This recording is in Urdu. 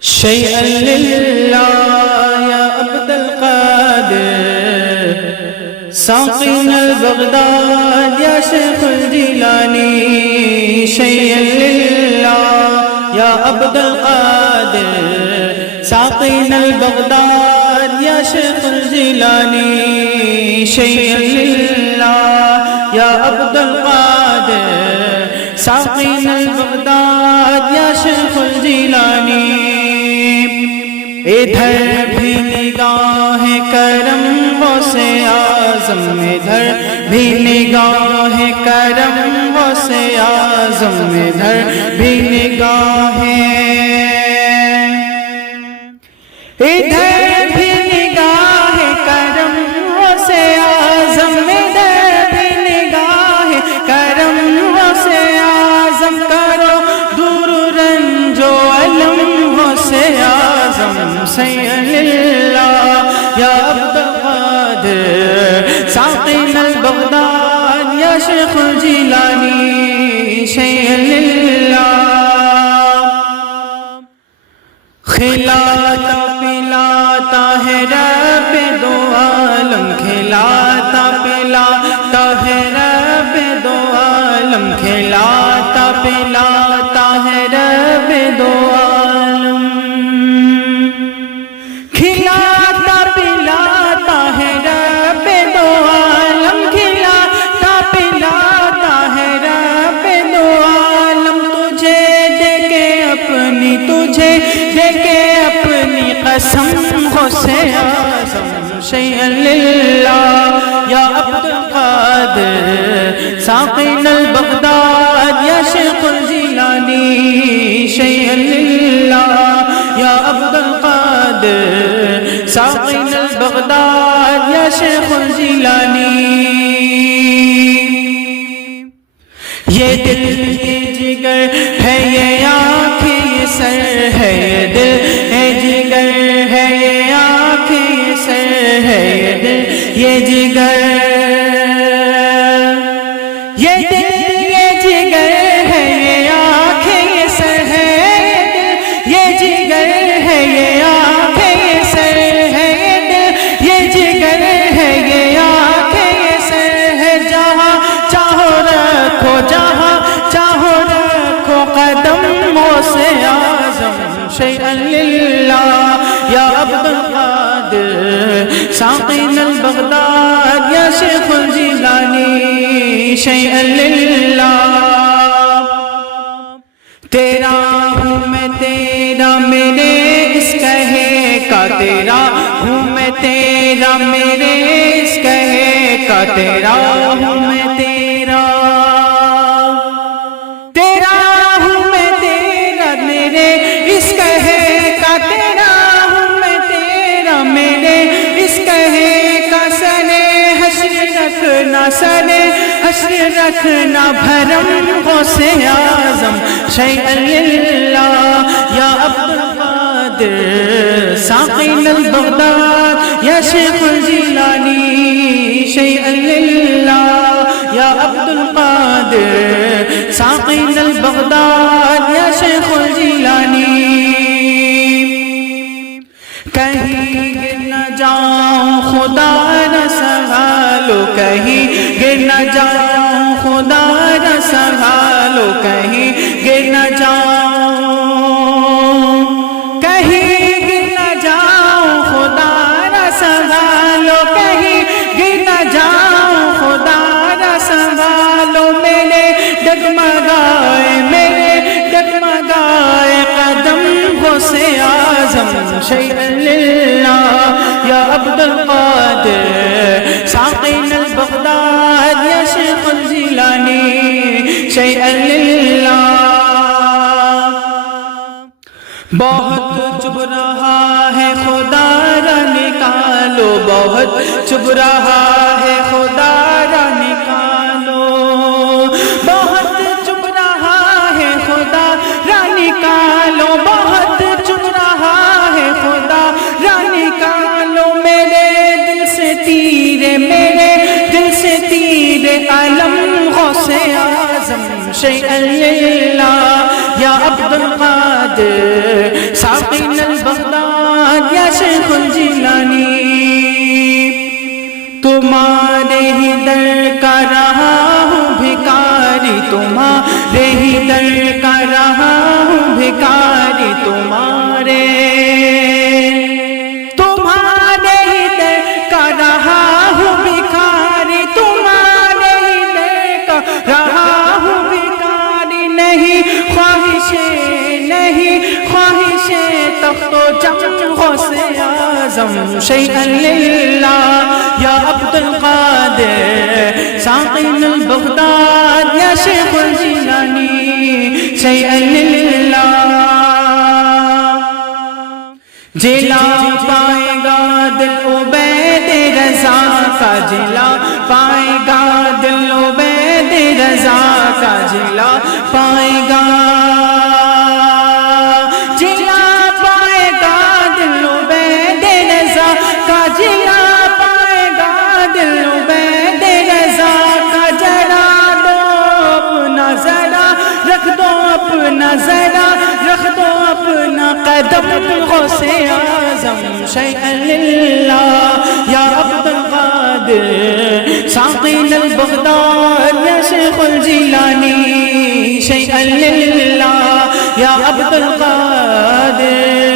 شيئا لله يا عبد القادر ساقينا البغداد يا شيخ الجيلاني شيئا لله يا عبد القادر ساقينا البغداد يا شيخ الجيلاني شيئا لله يا عبد القادر ساقينا البغداد يا شيخ الجيلاني ادھر بھی نگاہ کرم غوث اعظم ادھر بھی نگاہ کرم غوث اعظم ادھر بھی نگاہ ادھر بھی نگاہ کرم غوث اعظم ادھر بھی نگاہ کرم غوث اعظم کرو دور رنج و علم غوث اعظم شيئا لله يا عبد القادر ساقينا البغداد يا شيخ الجيلاني شيئا لله کھلاتا پلاتا ہے رب دو عالم کھلاتا پلاتا ہے رب دو عالم کھلاتا پلاتا ہے رب دو عالم کھلاتا پلاتا ہے رب دو عالم کھلاتا پلاتا ہے رب دو عالم تجھے دے کے اپنی تجھے دے کے اپنی قسم غوث اعظم شيئا لله يا عبد القادر ساقينا البغداد يا شيخ الجيلاني شيئا لله يا عبد القادر ساقينا البغداد يا شيخ الجيلاني یہ دل یہ جگر ہے یہ آنکھ یہ سر ہے یہ دل یہ جگر ہے یہ آنکھ یہ سر ہے یہ دل یہ جگر یہ دل یہ جگر ہے یہ آنکھ یہ سر ہے یہ دل یہ جگر ہے یہ آنکھ یہ سر ہے یہ دل یہ جگر ہے یہ آنکھ یہ سر ہے جہاں چاہو رکھو جہاں چاہو رکھو قدم غوث اعظم شيئا لله يا عبد القادر ساقينا البغداد يا شيخ الجيلاني شيئا لله تیرا ہوں میں تیرا میرے اس کہے کا تیرا ہوں میں تیرا میرے اس کہے کا تیرا ہوں میں تیرا تیرا ہوں میں تیرا میرے اس کہے کا تیرا ہوں میں تیرا میرے اس کہے کا سنے حشر رکھنا سنے حشر رکھنا بھرم غوث اعظم شيئا لله يا عبد القادر ساقينا البغداد يا شيخ الجيلاني شيئا لله يا عبد القادر ساقينا البغداد يا شيخ الجيلاني کہیں گر نہ جاؤں خدا نہ سنبھالو کہیں گر نہ جاؤں خدا نہ سنبھالو کہیں گر نہ جاؤں کہیں گر نہ جاؤں خدا نہ سنبھالو کہیں گر نہ جاؤں خدا نہ سنبھالو میرے ڈگمگائے قدم غوث اعظم شيئا لله يا عبد القادر ساقينا البغداد يا شيخ الجيلاني شيئا لله بہت چب رہا ہے خدا را نکالو بہت چب رہا ہے خدا را نکالو بہت چب رہا ہے خدا را نکالو بہت چب رہا ہے خدا را نکالو میرے دل سے تیرے میرے دل سے تیرے علم غوث اعظم شيئا لله يا عبد القادر ساقین البغداد یا شیخ الجیلانی تمہارے ہی در کا رہا ہوں بھکاری تمہارے ہی در کا رہا ہوں بھکاری تمہارے ہی در کا رہا ہوں بھکاری تمہارے ہی در کا رہا ہوں بھکاری نہیں خواہش تخت و جم غوث اعظم شیئا للہ یا عبد القادر ساقین البغداد یا شیخ الجیلانی شیئا للہ جلا پائے گا دل عبید رضا کا جلا پائے گا دل عبید رضا کا جلا پائے گا رکھ دو اپنا قدم غوث اعظم شیئا للہ یا عبد القادر ساقین البغداد یا شیخ الجیلانی شیئا للہ یا عبد القادر